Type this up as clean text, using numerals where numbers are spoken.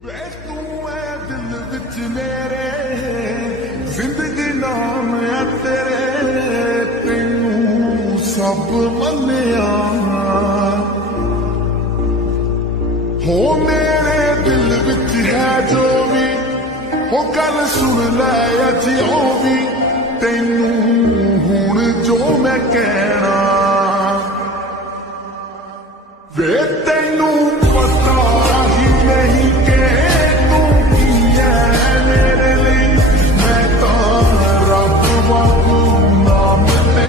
ਵੇ ਤੂੰ ਐ ਦਿਲ ਵਿੱਚ ਮੇਰੇ ਜ਼ਿੰਦਗੀ ਨਾਮ ਐ ਤੇਰੇ ਤੈਨੂੰ ਸਭ ਮੰਨਿਆ ਹੋ ਮੇਰੇ ਦਿਲ ਵਿੱਚ ਹੈ ਜੋ ਵੀ ਹੋ ਗੱਲ ਸੁਣ ਲੈ ਅੱਜ ਉਹ ਵੀ ਤੈਨੂੰ ਹੁਣ ਜੋ ਮੈਂ ਕਹਿਣਾ ਵੇ ਤੈਨੂੰ